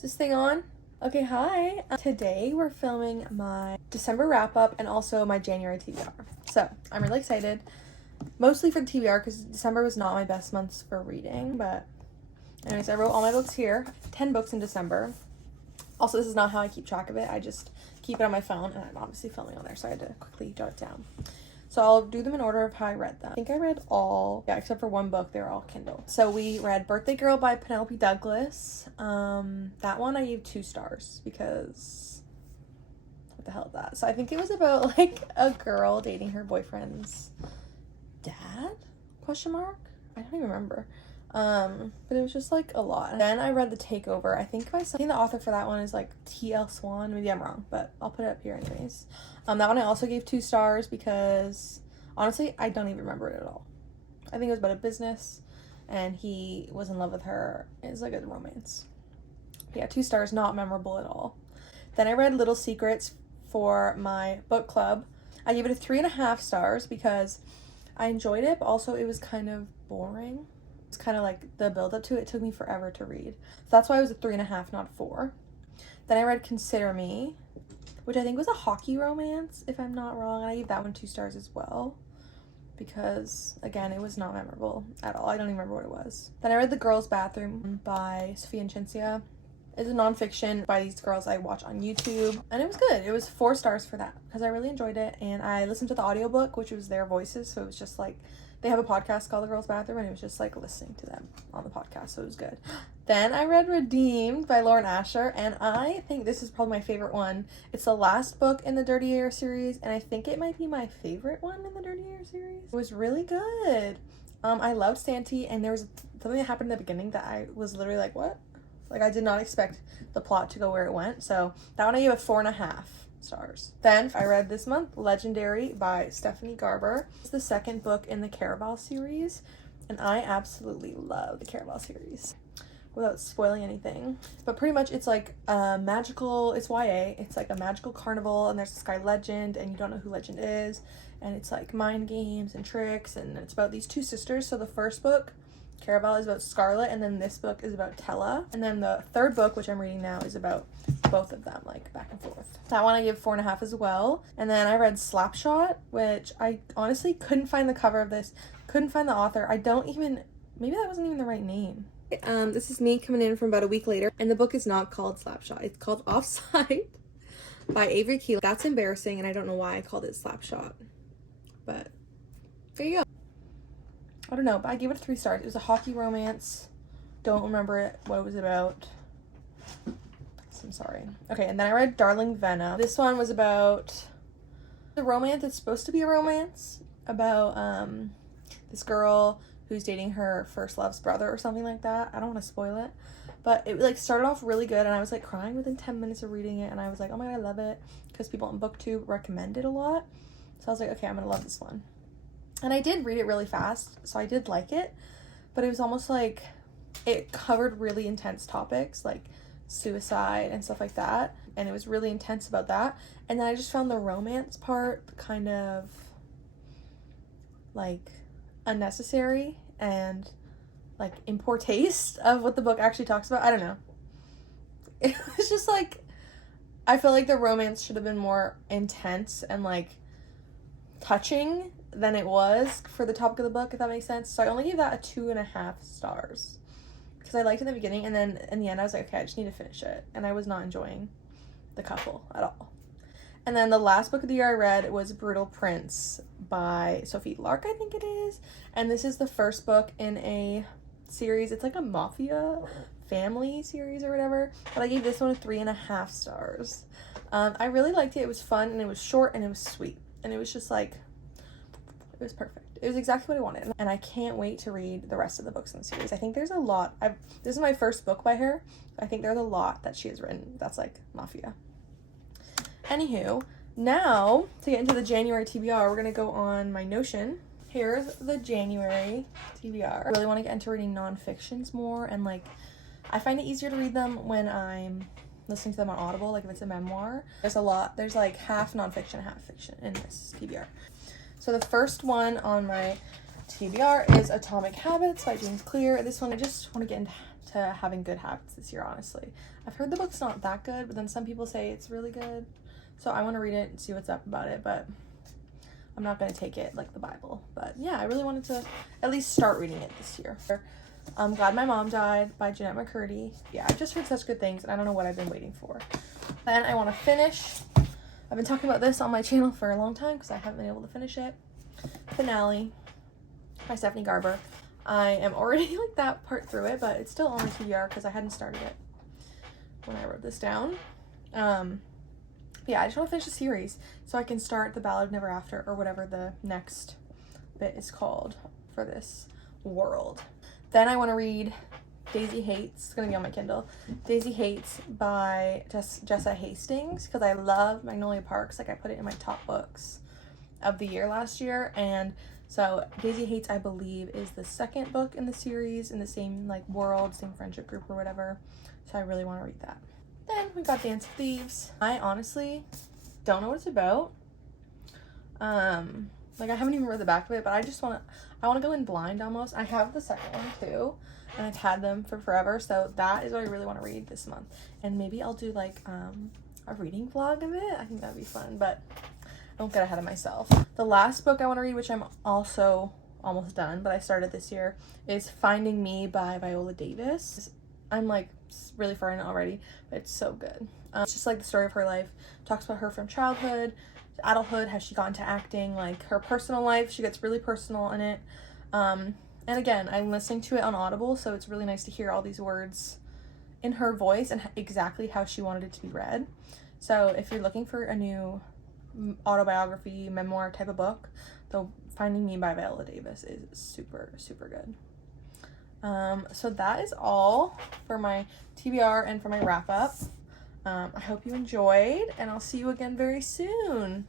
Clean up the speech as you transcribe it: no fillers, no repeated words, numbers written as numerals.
Is this thing on? Okay, hi. Today we're filming my December wrap up and also my January TBR. So I'm really excited, mostly for the TBR because December was not my best months for reading. But anyways, I wrote all my books here, 10 books in December. Also, this is not how I keep track of it. I just keep it on my phone, and I'm obviously filming on there, so I had to quickly jot it down. So I'll do them in order of how I read them. I think I read all, yeah, except for one book, they're all Kindle. So we read Birthday Girl by Penelope Douglas. That one I gave 2 stars because, what the hell is that? So I think it was about like a girl dating her boyfriend's dad? Question mark? I don't even remember. But it was just like a lot. Then I read The Takeover. I think the author for that one is like T.L. Swan. Maybe I'm wrong, but I'll put it up here anyways. That one I also gave 2 stars because honestly, I don't even remember it at all. I think it was about a business and he was in love with her. It's like a romance. Yeah, 2 stars, not memorable at all. Then I read Little Secrets for my book club. I gave it a 3.5 stars because I enjoyed it, but also it was kind of boring. It's kind of like the build up to it took me forever to read. So that's why it was a 3.5, not 4. Then I read Consider Me, which I think was a hockey romance, if I'm not wrong. And I gave that one 2 stars as well because, again, it was not memorable at all. I don't even remember what it was. Then I read The Girl's Bathroom by Sophia Incinzia. It's a nonfiction by these girls I watch on YouTube, and it was good. It was 4 stars for that because I really enjoyed it, and I listened to the audiobook, which was their voices, so it was just like, they have a podcast called The Girl's Bathroom, and it was just like listening to them on the podcast, so it was good. Then I read Redeemed by Lauren Asher, and I think this is probably my favorite one. It's the last book in the Dirty Air series, and I think it might be my favorite one in the Dirty Air series. It was really good. I loved Santi, and there was something that happened in the beginning that I was literally like, what? Like, I did not expect the plot to go where it went, so that one I gave a 4.5 stars. Then I read this month Legendary by Stephanie Garber. It's the 2nd book in the Caraval series, and I absolutely love the Caraval series without spoiling anything. But pretty much it's like a magical, it's YA, it's like a magical carnival, and there's this guy Legend, and you don't know who Legend is, and it's like mind games and tricks, and it's about these 2 sisters. So the first book, Caraval, is about Scarlet, and then this book is about Tella, and then the 3rd book, which I'm reading now, is about both of them, like back and forth. That one I give 4.5 as well. And then I read Slapshot, which I honestly couldn't find the cover of this, couldn't find the author. Maybe that wasn't even the right name. This is me coming in from about a week later, and the book is not called Slapshot. It's called Offside by Avery Keeler. That's embarrassing, and I don't know why I called it Slapshot, but there you go. I don't know, but I gave it 3 stars. It was a hockey romance. Don't remember what it was about. So I'm sorry. Okay, and then I read Darling Venom. This one was about the romance. It's supposed to be a romance about this girl who's dating her first love's brother or something like that. I don't want to spoil it, but it like started off really good, and I was like crying within 10 minutes of reading it, and I was like, oh my god, I love it, because people on BookTube recommend it a lot. So I was like, okay, I'm gonna love this one. And I did read it really fast, so I did like it, but it was almost like it covered really intense topics like suicide and stuff like that, and it was really intense about that. And then I just found the romance part kind of like unnecessary and like in poor taste of what the book actually talks about. I don't know. It was just like, I feel like the romance should have been more intense and like touching than it was for the topic of the book, if that makes sense. So I only gave that a 2.5 stars because I liked it in the beginning, and then in the end I was like, okay, I just need to finish it, and I was not enjoying the couple at all. And then the last book of the year I read was Brutal Prince by Sophie Lark, I think it is, and this is the 1st book in a series. It's like a mafia family series or whatever, but I gave this one a 3.5 stars. I really liked it. It was fun, and it was short, and it was sweet, and it was just like, it was perfect. It was exactly what I wanted. And I can't wait to read the rest of the books in the series. I think there's a lot. This is my first book by her. I think there's a lot that she has written that's like mafia. Anywho, now to get into the January TBR, we're going to go on my Notion. Here's the January TBR. I really want to get into reading nonfictions more, and like, I find it easier to read them when I'm listening to them on Audible, like if it's a memoir. There's like half nonfiction, half fiction in this TBR. So the first one on my TBR is Atomic Habits by James Clear. This one I just want to get into to having good habits this year, honestly. I've heard the book's not that good, but then some people say it's really good. So I want to read it and see what's up about it, but I'm not going to take it like the Bible. But yeah, I really wanted to at least start reading it this year. Glad My Mom Died by Jeanette McCurdy. Yeah, I've just heard such good things, and I don't know what I've been waiting for. Then I want to finish. I've been talking about this on my channel for a long time because I haven't been able to finish it. Finale by Stephanie Garber. I am already like that part through it, but it's still on the TBR because I hadn't started it when I wrote this down. Yeah, I just want to finish the series so I can start The Ballad of Never After, or whatever the next bit is called for this world. Then I want to read Daisy Hates. It's going to be on my Kindle. Daisy Hates by Jessa Hastings, because I love Magnolia Parks. Like, I put it in my top books of the year last year. And so Daisy Hates, I believe, is the second book in the series in the same like world, same friendship group or whatever. So I really want to read that. Then we got Dance of Thieves. I honestly don't know what it's about. Like, I haven't even read the back of it, but I want to go in blind almost. I have the second one too, and I've had them for forever, so that is what I really want to read this month. And maybe I'll do like a reading vlog of it. I think that'd be fun, but I won't get ahead of myself. The last book I want to read, which I'm also almost done, but I started this year, is Finding Me by Viola Davis. I'm like really far in it already, but it's so good. It's just like the story of her life. Talks about her from childhood to adulthood, how she got into acting, like her personal life. She gets really personal in it. And again, I'm listening to it on Audible, so it's really nice to hear all these words in her voice and exactly how she wanted it to be read. So if you're looking for a new autobiography, memoir type of book, the Finding Me by Viola Davis is super, super good. So that is all for my TBR and for my wrap up. I hope you enjoyed, and I'll see you again very soon.